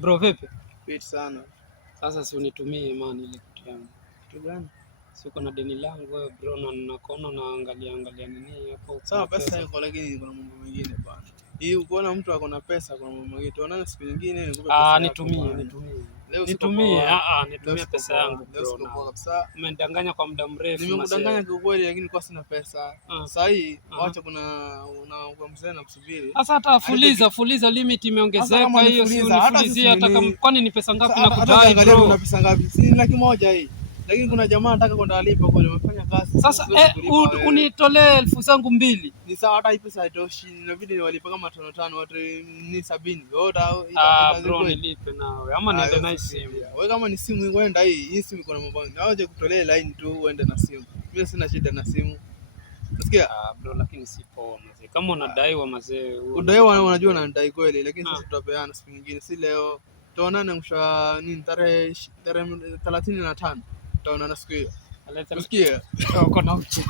Bro vipi? Fit sana. Sasa si unitumie imani ile kitu yangu. Kitu gani? Si uko na deni langu wewe bro, na nakuona naangalia nini hapo. Sawa, pesa iko lakini kuna mambo mengine bwana. Hii ukiona mtu ako na pesa kuna mambo mengine. Tuonane siku nyingine nikupe pesa. Nitumie. Nitumie pesa yangu bro. Umedanganya kwa muda mrefu. Nimekudanganya kwa kweli lakini kwa sina pesa. Sasa hii wacha kuna mzee na kusubiri. Sasa hata fuliza limit imeongezeka hiyo, si unifulizia hata kwani ni pesa ngapi nakudai bro? Una pesa ngapi? Si 100,000 hii. Lakini kuna jamaa anataka kwenda alipa kwa nimefanya kazi. Sasa unitolee 2,000. Ni sawa, hata hii pesa haitoshi. Inabidi niwalipe kama 5 watu ni 70. Bro nilipe nawe ama niende na simu. Wewe kama ni simu uenda hii simu iko na mambo. Naoje kutolea line tu uende na simu. Mimi sina shida na simu. Unasikia? Bro lakini sipo mzee. Kama unadaiwa mzee. Udaiwa unajua unadai kweli, lakini sisi tutapeana siku nyingine, si leo. Tuonane mwisho nini tarehe 35. Tutaonana siku hiyo. Unasikia? Uko na uchi.